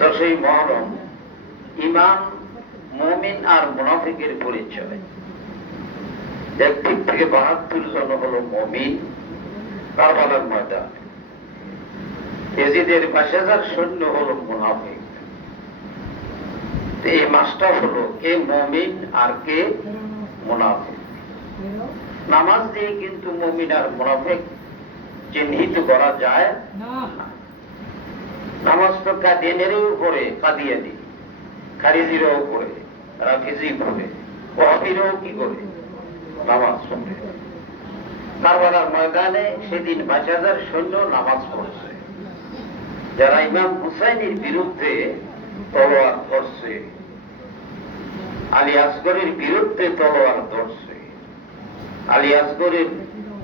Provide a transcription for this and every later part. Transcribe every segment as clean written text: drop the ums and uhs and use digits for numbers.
10ই মুহররম ঈমান, মুমিন আর মুনাফিকের পরিচয়। 1 থেকে 72 জন হলো মুমিন কারবালার ময়দানে, ইয়াজিদের 50,000 সৈন্য হলো মুনাফিক। এই মাসটা হলো কে মুমিন আর কে মুনাফিক। নামাজ দিয়ে কিন্তু মুমিন আর মুনাফিক চিহ্নিত করা যায় না। নামাজ তো কাদিয়ানেরও উপরে, কাদিয়ানি খারিজিরও উপরে, রাফিজি পড়ে, ওয়াহাবিরাও কি করে নামাজ পড়ে। কারবালার ময়দানে সেদিন 50,000 সৈন্য নামাজ পড়ছে, যারা ইমাম হুসাইনের বিরুদ্ধে তলোয়ার ধরছে, আলী আসগরের বিরুদ্ধে তলোয়ার ধরছে, আলী আসগরের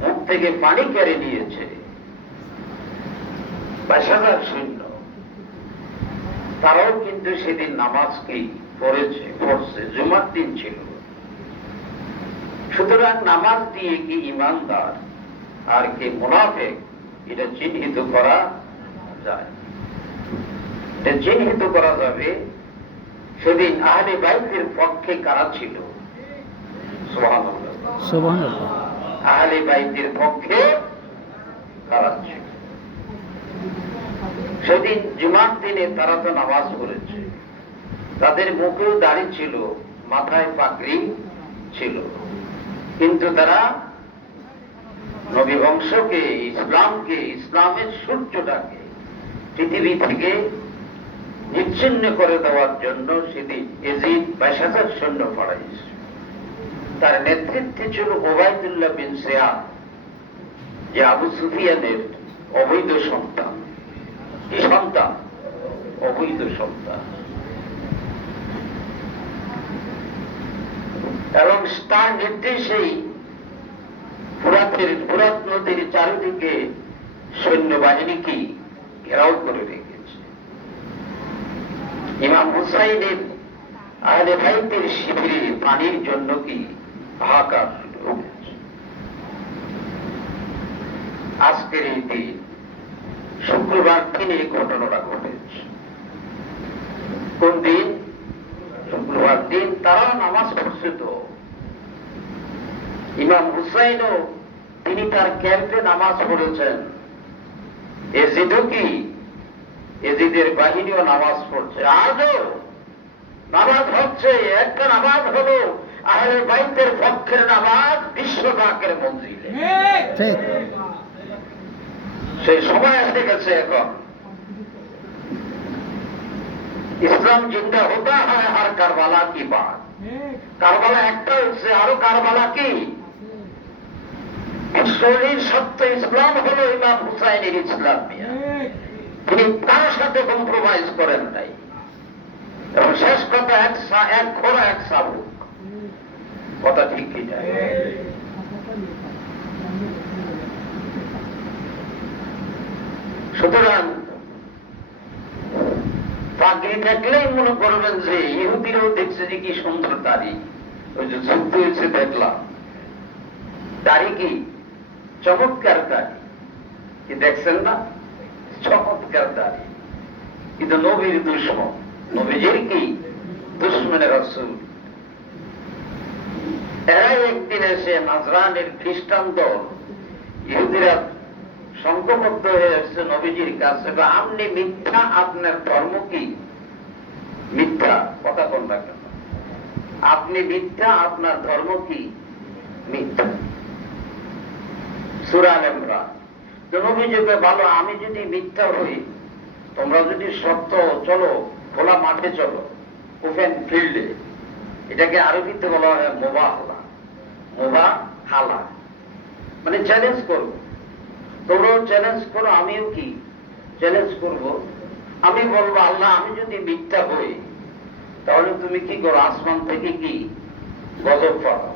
মুখ থেকে পানি কেড়ে নিয়েছে। 50,000 সৈন্য, তারাও কিন্তু সেদিন নামাজকেই পড়ছে, জুমার দিন ছিল। সুতরাং নামাজ দিয়ে কি ইমানদার আর কি মুনাফিক এটা চিহ্নিত করা যায়। এটা চিহ্নিত করা যাবে সেদিন আহলে বাইতের পক্ষে কারা ছিল। সুবহানাল্লাহ, সুবহানাল্লাহ। আহলে বাইতের পক্ষে কারা ছিল। সেদিন জুমার দিনে তারা তো নামাজ পড়েছে, তাদের মুখেও দাড়ি ছিল, মাথায় পাগড়ি ছিল, কিন্তু তারা নবী বংশকে, ইসলামকে, ইসলামের সূর্যটাকে পৃথিবী থেকে নিচ্ছিন্ন করে দেওয়ার জন্য সেদিন ইয়াজিদ 22,000 সৈন্য পাঠাইছে। তার নেতৃত্বে ছিল উবাইদুল্লাহ বিন জিয়াদ, যে আবু সুফিয়ানের অবৈধ সন্তান। কি সন্তান? অবৈধ সন্তান। এবং তার নির্দেশেই ফুরাত নদীর চারিদিকে সৈন্যবাহিনীকে ঘেরাও করে রেখেছে। ইমাম হুসাইনের আহলে বাইতের শিবিরে পানির জন্য কি হাহাকার উঠেছে। আজকের এই দিন শুক্রবার দিনে এই ঘটনাটা ঘটেছে। কোন দিন? শুক্রবার দিন। তারা নামাজ পড়ছে তো। ইমাম হুসাইনও তিনি তার ক্যাম্পে নামাজ পড়েছেন। ইয়াজিদও কি? ইয়াজিদের বাহিনীও নামাজ পড়ছে। আজও নামাজ হচ্ছে। একটা নামাজ হলো আহলে বাইতের পক্ষের নামাজ, বিশ্ববাকের মঞ্জিলে। সেই সময় এসে গেছে। এখন ইসলাম জিন্দা হতা হয় আর কারবালা কি বাত। কারবালা একটা হচ্ছে, আরো কারবালা কি? বিশ্বরীর সত্য ইসলাম হলো ইমাম হুসাইনের ইসলাম। তিনি কার সাথে কম্প্রোমাইজ করেন নাই। এবং শেষ কথা, এক খোরা এক সাবুক। কথা ঠিক কি যায়? সুতরাং পাগড়ি দেখলেই মনে করবেন যে ইহুদিরাও দেখছে যে কি সুন্দর দাড়ি। ওই যে যুদ্ধ হয়েছে দেখলাম, দাড়ি কি চমৎকার দাড়ি, কি দেখছেন না? চমৎকার দাড়ি। কিন্তু নবীর দুশ্মন, নবীজির কি দুশ্মনের রাসূল। এরাই একদিন এসে নাজরানের খ্রিস্টান দল, ইহুদিরা সংঘবদ্ধ হয়ে আসছে নবীজির কাছে। আপনি মিথ্যা, আপনার ধর্ম কি মিথ্যা। কথা কোন না কেন? আপনি মিথ্যা, আপনার ধর্ম কি মিথ্যা। সূরা আল ইমরান। তো নবীজিকে ভালো, আমি যদি মিথ্যা হই, তোমরা যদি সত্য, চলো খোলা মাঠে চলো, ওপেন ফিল্ডে। এটাকে আরবিতে বলা হয় মুবাহালা। মুবাহালা মানে চ্যালেঞ্জ করবো। তোমরাও চ্যালেঞ্জ করো, আমিও কি চ্যালেঞ্জ করব। আমি বলবো, আল্লাহ আমি যদি মিথ্যা হই, তাহলে তুমি কি করো? আসমান থেকে কি গজব পাবো।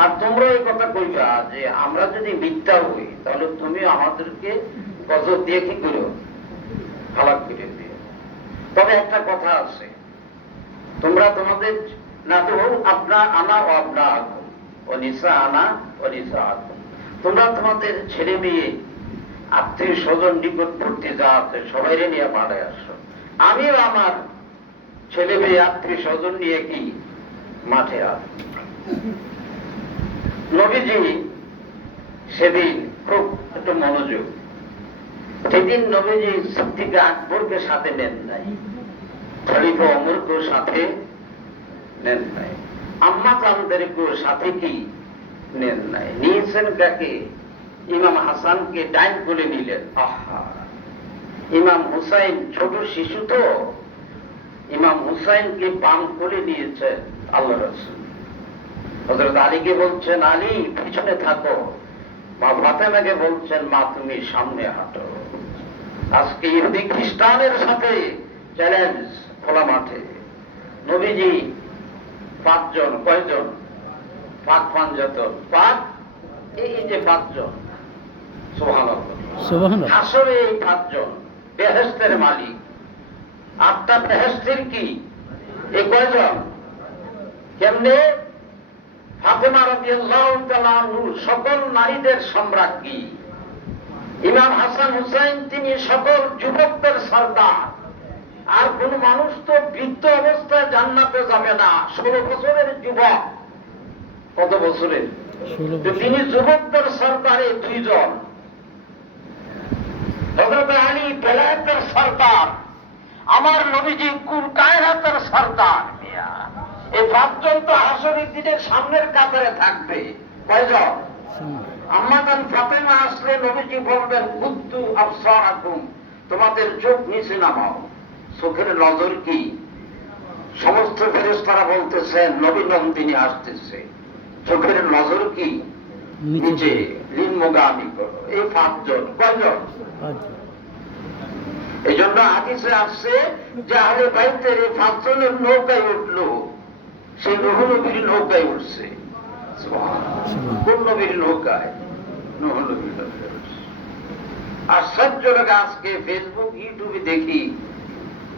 আর তোমরা এই কথা কইবা যে আমরা যদি মিথ্যা হই, তাহলে তুমি আমাদেরকে গজব দিয়ে কি করো? হালাক করে দিও। তবে একটা কথা আছে, তোমরা তোমাদের না তো আপনার আনা ও আপনার অনিসা আনা অনিসা আকুম, তোমরা তোমাদের ছেলে মেয়ে, আত্মীয় স্বজন, নিকটবর্তী যা আছে সবাই নিয়ে মারায় আসো। আমিও আমার ছেলে মেয়ে আত্মীয় স্বজন নিয়ে কি মাঠে আস। নবীজি সেদিন খুব একটু মনোযোগ, সেদিন নবীজি সিদ্দিক আকবরকে সাথে নেন নাই, খলিফা ওমরকেও সাথে নেন নাই, আম্মা জানদেরকেও সাথে কি নেন নাই। নিয়েছেন কাকে? ইমাম হাসানকে ডাইন করে নিলেন। আহা, ইমাম হুসাইন ছোট শিশু তো, ইমাম হুসাইনকে বাম করে নিয়েছেন আল্লাহ রাসূল। হযরত আলীকে বলছেন আলী পিছনে থাকো, মা ফাতেমাকে বলছেন মা তুমি সামনে হাঁটো। আজকে ইহুদি খ্রিস্টানের সাথে চ্যালেঞ্জ খোলা মাঠে। নবীজি 5 জন, কয়জন? পাক পাঞ্জাতন, পাক এই যে 5 জন, সুবহানাল্লাহ। আসলে এই 5 জন বেহেশতের মালিক। 8টা বেহেশতের কি? এই কয়জন? কেমনে? ফাতেমা রাদিয়াল্লাহু তাআলা আনহু সকল নারীদের সম্রাজ্ঞী, ইমাম হাসান হুসাইন তিনি সকল যুবকদের সর্দার। আর কোন মানুষ তো বৃদ্ধ অবস্থায় জান্নাতে যাবে না। 16 বছরের যুবক, কত বছরের? তিনি যুবকদের সর্দারে 2 জন। হযরত আলী বেলায়েতের সর্দার, আমার নবীজি কুল কায়নাতের সর্দার। এই 5 জন তো হাসরের দিনের সামনের কাতারে থাকবে। কয়জন? আম্মা জান ফাতেমা আসলে নবীজি বলবেন কুদ্দু আবসারাকুম, তোমাদের চোখ নিচে নামাও। চোখের নজর কি? সমস্ত ফেরেশতারা বলতেছেন নবী নন্দিনী আসতেছে, চোখের নজর কি? নিচে, লিম্মগামী করো। এই 5 জন, কয়জন? এই জন্য হাদিসে আসছে যে আহলে বাইতের এই 5 জনের নৌকায় উঠলো, সেই নূহ নবীর নৌকায় উঠছে। কোন নবীর নৌকায়? নূহ নবীর নৌকায় উঠছে। আশ্চর্য লাগে, আজকে ফেসবুক ইউটিউবে দেখি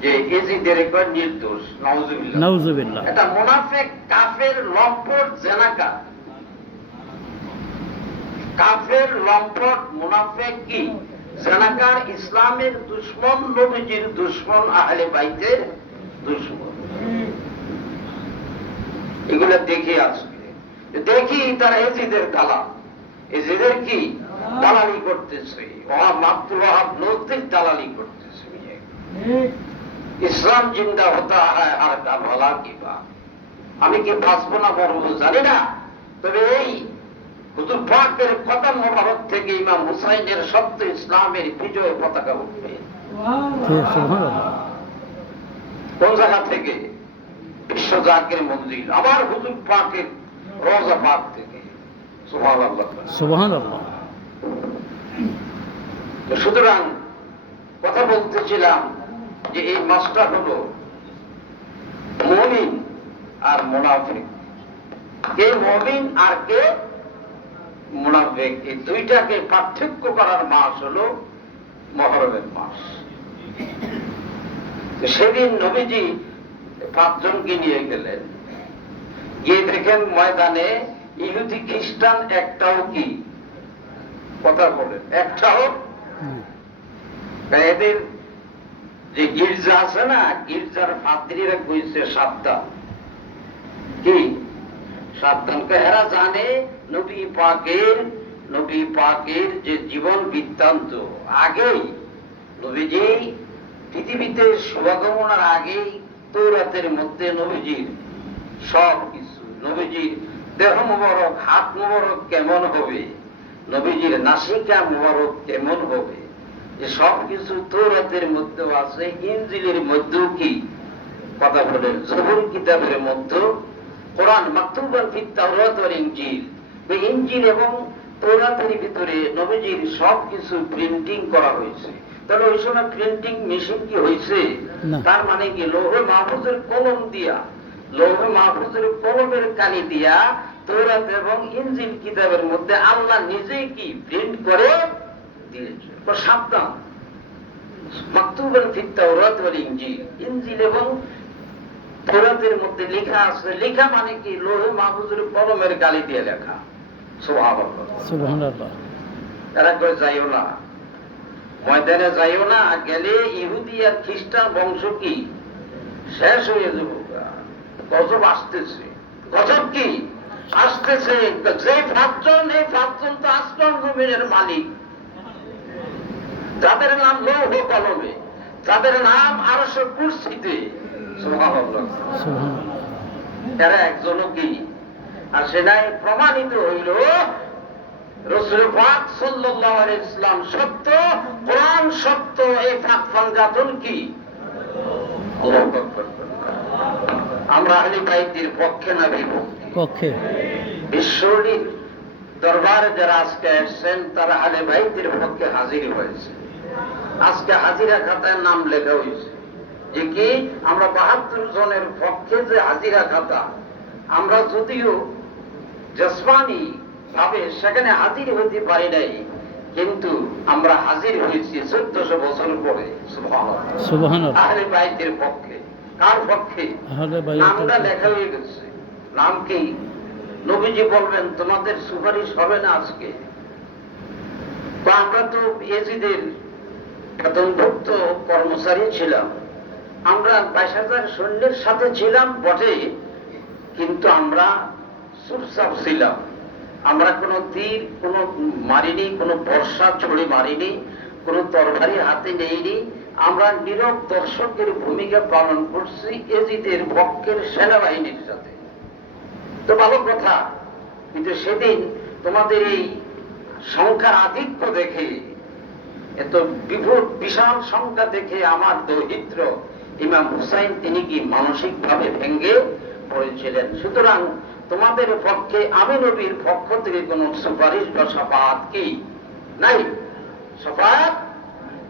যে এজিদের একবার নির্দোষ, নাউজুবিল্লাহ। এটা মুনাফিক, কাফের, লম্পট, জেনাকার। কাফের, লম্পট, মুনাফিক কি? জেনাকার, ইসলামের দুশমন, নবীজির দুশমন, আহলে বাইতের দুশমন। এগুলো দেখি আজকে, দেখি তারা এজিদের দালাল, এজিদের কি দালালি করতেছে, আব্দুল ওয়াহাব নজরুল দালালি করতেছে। ইসলাম জিন্দা হতা হয় আর কা ভলা কি বা। আমি কি বাঁচবো না মরবো জানি না, তবে এই হুজুর পাকের কদম মোবারক থেকে ইমাম হুসাইনের সত্য ইসলামের বিজয় পতাকা উঠবে। কোন জায়গা থেকে? বিশ্ব জাকের মন্দির, আবার হুজুর পাকের রওজা পাক থেকে। সুবহানাল্লাহ, সুবহানাল্লাহ। সুতরাং কথা বলতেছিলাম যে এই মাসটা হলো মুমিন আর মুনাফিক। কে মুমিন আর কে মুনাফিক, এই দুইটাকে পার্থক্য করার মাস হলো মুহররমের মাস। সেদিন নবীজি 5 জনকে নিয়ে গেলেন, গিয়ে দেখেন ময়দানে ইহুদি খ্রিস্টান একটাও কি কথা বলেন, একটাও। এদের যে গির্জা আছে না, গির্জার পাদ্রীরা কইছে সাবধান, কি সাবধান। এরা জানে নবী পাকের যে জীবন বৃত্তান্ত, আগেই নবীজি পৃথিবীতে শুভাগমনের আগেই তৌরাতের মধ্যে নবীজির সব কিছু, নবীজির দেহ মুবারক, হাত মুবারক কেমন হবে, নবীজির নাসিকা মুবারক কেমন হবে, যে সব কিছু তৌরাতের মধ্যেও আছে। ইনজিলের মধ্যেও কি কথা বলেন, জবুর কিতাবের মধ্যে, কোরআন মাকতুবান ফিত তাওরাত ওয়াল ইনজিল, এই ইনজিল এবং তৌরাতের ভিতরে নবীজির সব কিছু প্রিন্টিং করা হয়েছে। তাহলে ওই সময় প্রিন্টিং মেশিন কি হয়েছে? তার মানে কি লৌহ মাহফুজের কলম দিয়া, লৌহ মাহফুজের কলমের কালি দিয়া তৌরাত এবং ইনজিল কিতাবের মধ্যে আল্লাহ নিজেই কি প্রিন্ট করে দিয়েছে। তো সাবধান, মাকতুবান ফিত তাওরাত ওয়াল ইনজিল, ইনজিল এবং তৌরাতের মধ্যে লেখা আছে। লেখা মানে কি লৌহ মাহফুজের কলমের কালি দিয়ে লেখা। সুবহানাল্লাহ, সুবহানাল্লাহ। এরা কই যাইও না, ময়দানে যাইও না, গেলে ইহুদি আর খ্রিস্টান বংশ কি শেষ হয়ে যাব। গজব আসতেছে। গজব কি আসতেছে? যে পাঁচজন, এই পাঁচজন তো আসমান জমিনের মালিক, যাদের নাম লৌহ কলমে, যাদের নাম আরশের কুরসিতে, সুবহানাল্লাহ, এরা একজনও কি? আর সেটাই প্রমাণিত হইল রাসূল পাক সাল্লাল্লাহু আলাইহি ইসলাম সত্য, কোরআন সত্য, এই ফাঁক ফানজাতুন কি? আল্লাহু আকবার। আমরা আহলে বাইতের পক্ষে না বিপক্ষে? পক্ষে। বিশ্বরীর দরবারে যারা আজকে এসেছেন তারা আহলে বাইতের পক্ষে হাজির হয়েছে। আজকে হাজিরা খাতায় নাম লেখা হয়েছে যে কি আমরা ৭২ জনের পক্ষে যে হাজিরা খাতা, আমরা যদিও জসমানি ভাবে সেখানে হাজির হতে পারি নাই, কিন্তু আমরা হাজির হয়েছি ১৪০০ বছর পরে। সুবহানাল্লাহ। আহলে বাইতের পক্ষে। কার পক্ষে? নামটা লেখা হয়ে গেছে। নাম কি? নবীজি বলবেন তোমাদের সুপারিশ হবে না আজকে। আমরা তো ইয়েজিদের বেতনভুক্ত কর্মচারী ছিলাম, আমরা ২২,০০০ সৈন্যের সাথে ছিলাম বটে, কিন্তু আমরা চুপচাপ ছিলাম। আমরা কোনো তীর কোনো মারিনি, কোনো বর্ষা ছড়ি মারিনি, কোনো তরবারি হাতে নেইনি। আমরা নীরব দর্শকের ভূমিকা পালন করছি এজিদের পক্ষের সেনাবাহিনীর সাথে। তো ভালো কথা, কিন্তু সেদিন তোমাদের এই সংখ্যার আধিক্য দেখে, এত বিশাল সংখ্যা দেখে আমার দৌহিত্র ইমাম হুসাইন তিনি কি মানসিকভাবে ভেঙ্গে পড়েছিলেন। সুতরাং তোমাদের পক্ষে আমি নবীর পক্ষ থেকে কোন সুপারিশ বা শাফাআত কি নাই। শাফাআত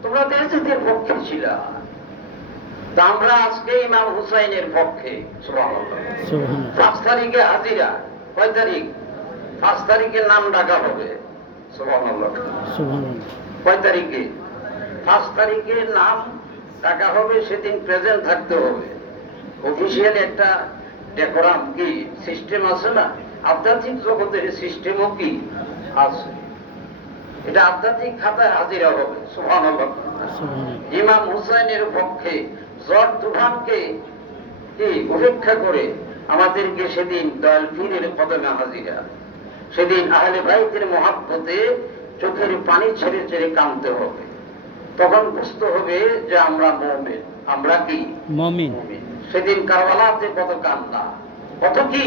তোমরা দেশদের পক্ষে ছিল, তা আমরা আজকে ইমাম হুসাইনের পক্ষে। সুবহানাল্লাহ। ৫ তারিখে হাজিরা। কয় তারিখ? ৫ তারিখে নাম ডাকা হবে। সুবহানাল্লাহ। কয় তারিখে? ৫ তারিখে নাম ডাকা হবে, সেদিন প্রেজেন্ট থাকতে হবে। অফিসিয়াল একটা ডেকোরাম কি সিস্টেম আছে না, আধ্যাত্মিক জগতের সিস্টেমও কি আছে। এটা আধ্যাত্মিক খাতায় হাজিরা হবে। সুবহানাল্লাহ। ইমাম হুসাইনের পক্ষে ঝড় তুফানকে কি উপেক্ষা করে আমাদেরকে সেদিন দয়াল পীরের কদমে হাজিরা। সেদিন আহলে বাইতের মহাব্বতে চোখের পানি ছেড়ে ছেড়ে কাঁদতে হবে। তখন বুঝতে হবে যে আমরা মুমিন। আমরা কি মুমিন। সেদিন কারবালাতে কত কান্না, কত কি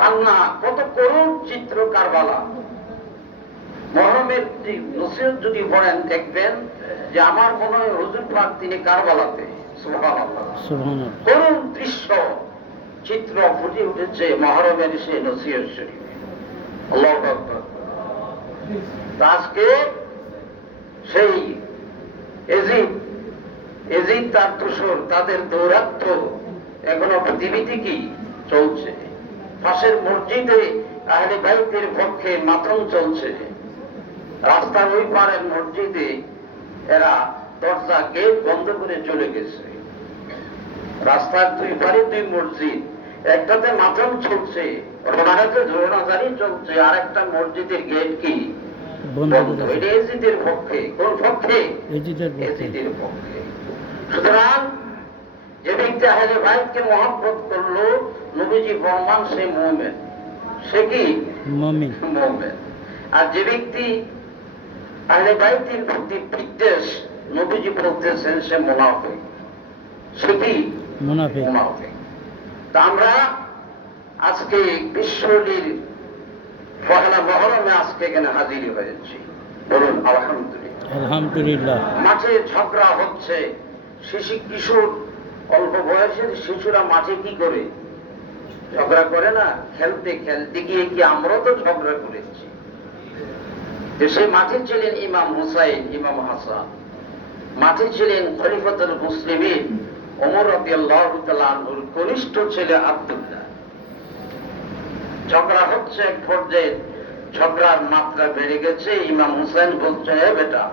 কান্না, কত করুণ চিত্র কারবালা। মহরমের নসিহত যদি পড়েন দেখবেন যে আমার মনে হয় হুজুর পাক তিনি কারবালাতে। সুবহানাল্লাহ। করুণ দৃশ্য চিত্র ফুটে উঠেছে মহরমের সেই নসিহত শরীফে। আল্লাহু আকবার। আজকে সেই এজিদ তার দোসর তাদের দৌরাত্ম্য এখনো পৃথিবীতে কি চলছে। পাশের মসজিদে আহলে বাইতের পক্ষে মাতম চলছে। রাস্তার ওই পারের মসজিদে এরা দরজা গেট বন্ধ করে চলে গেছে। রাস্তার দুই পারে দুই মসজিদ, একটাতে মাতম চলছে, ওখানেতে ঝোড়াঝাড়ি চলছে, আর একটা মসজিদের গেট কি বন্ধ। এটা এজিদের পক্ষে। কোন পক্ষে? এজিদের পক্ষে। সুতরাং যে ব্যক্তি আহলে বাইতকে মহব্বত করলো, নবীজি ফরমান সে মুমিন। সে কি মুমিন। আর যে ব্যক্তি আহলে বাইতের প্রতি বিদ্বেষ, নবীজি বলতেছেন সে মুনাফিক। সে কি মুনাফিক। তা আমরা আজকে বিশ্বলীর পহেলা মহরমে আজকে এখানে হাজির হয়েছি। বলুন আলহামদুলিল্লাহ। আলহামদুলিল্লাহ। মাঠে ঝগড়া হচ্ছে, শিশু কিশোর অল্প বয়সের শিশুরা মাঠে কি করে ঝগড়া করে না, খেলতে খেলতে গিয়ে কি আমরাও তো ঝগড়া করেছি। সে মাঠে ছিলেন ইমাম হুসাইন, ইমাম হাসান। মাঠে ছিলেন খলিফাতুল মুসলিমিন ওমর রাদিয়াল্লাহু তাআলা আনহুর কনিষ্ঠ ছেলে আব্দুল্লাহ। ঝগড়া হচ্ছে, এক পর্যায়ে ঝগড়ার মাত্রা বেড়ে গেছে। ইমাম হুসাইন বলছে, হে বেটা,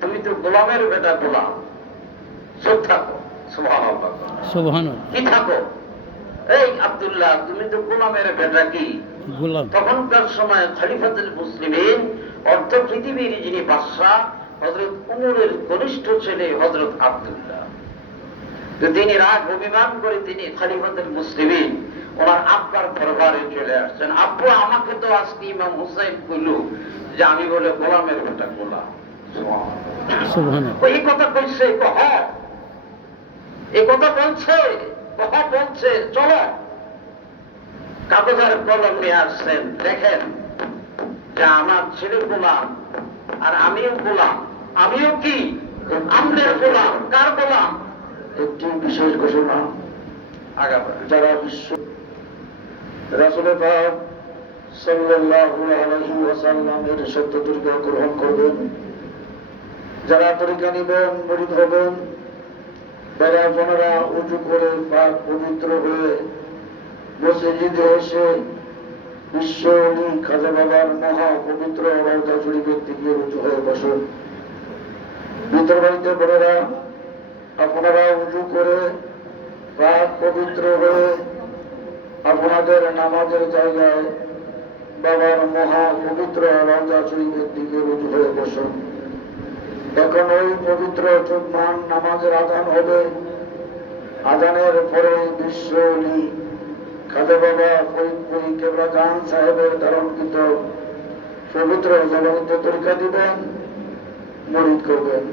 তুমি তো গোলামের বেটা, গোলাম, চুপ থাকো। সুবহানাল্লাহ। সুবহানাল্লাহ। কি থাকো? এই আব্দুল্লাহ, তুমি তো গোলামের বেটা, কি গোলাম। তখনকার সময় খলিফাতুল মুসলিমিন অর্ধ পৃথিবীর যিনি বাদশাহ হযরত উমরের ঘনিষ্ঠ ছেলে হযরত আব্দুল্লাহ। তো তিনি রাগ অভিমান করে তিনি খলিফাতুল মুসলিমিন ওনার আব্বার দরবারে চলে আসছেন। আব্বু, আমাকে তো আজকে ইমাম হুসাইন কইল যে আমি বলে গোলামের বেটা গোলাম। এই কথা কইছে, এই কথা বলছে, বলছে চলো। কাগজের কলম নিয়ে আসছেন, দেখেন যে আমার ছেলে গোলাম আর আমিও গোলাম। আমিও কি আমনের গোলাম? কার গোলাম? একটি বিশেষ ঘোষণা, যারা বিশ্ব রাসূল পাক সাল্লাল্লাহু আলাইহি ওয়াসাল্লামের সত্য তরিকা গ্রহণ করবেন, যারা তরিকা নিবেন, মুরিদ হবেন, তারা আপনারা উজু করে পাক পবিত্র হয়ে মসজিদে এসে বিশ্ব অলি খাজা বাবার মহা পবিত্র রওজা শরীফের দিকে উঁচু হয়ে বসুন। ভিতর বাড়িতে বড়রা আপনারা উজু করে পাক পবিত্র হয়ে আপনাদের নামাজের জায়গায় বাবার মহা পবিত্র রওজা শরীফের দিকে উঁচু হয়ে বসুন। এখন ওই পবিত্র চুম্মান নামাজের আযান হবে। আযানের পরে বিশ্ব অলি খাজা বাবা ফরিদপুরি কেবলা জান সাহেবের ধারণকৃত পবিত্র জবানিত তরিকা দিবেন, মুরিদ করবেন।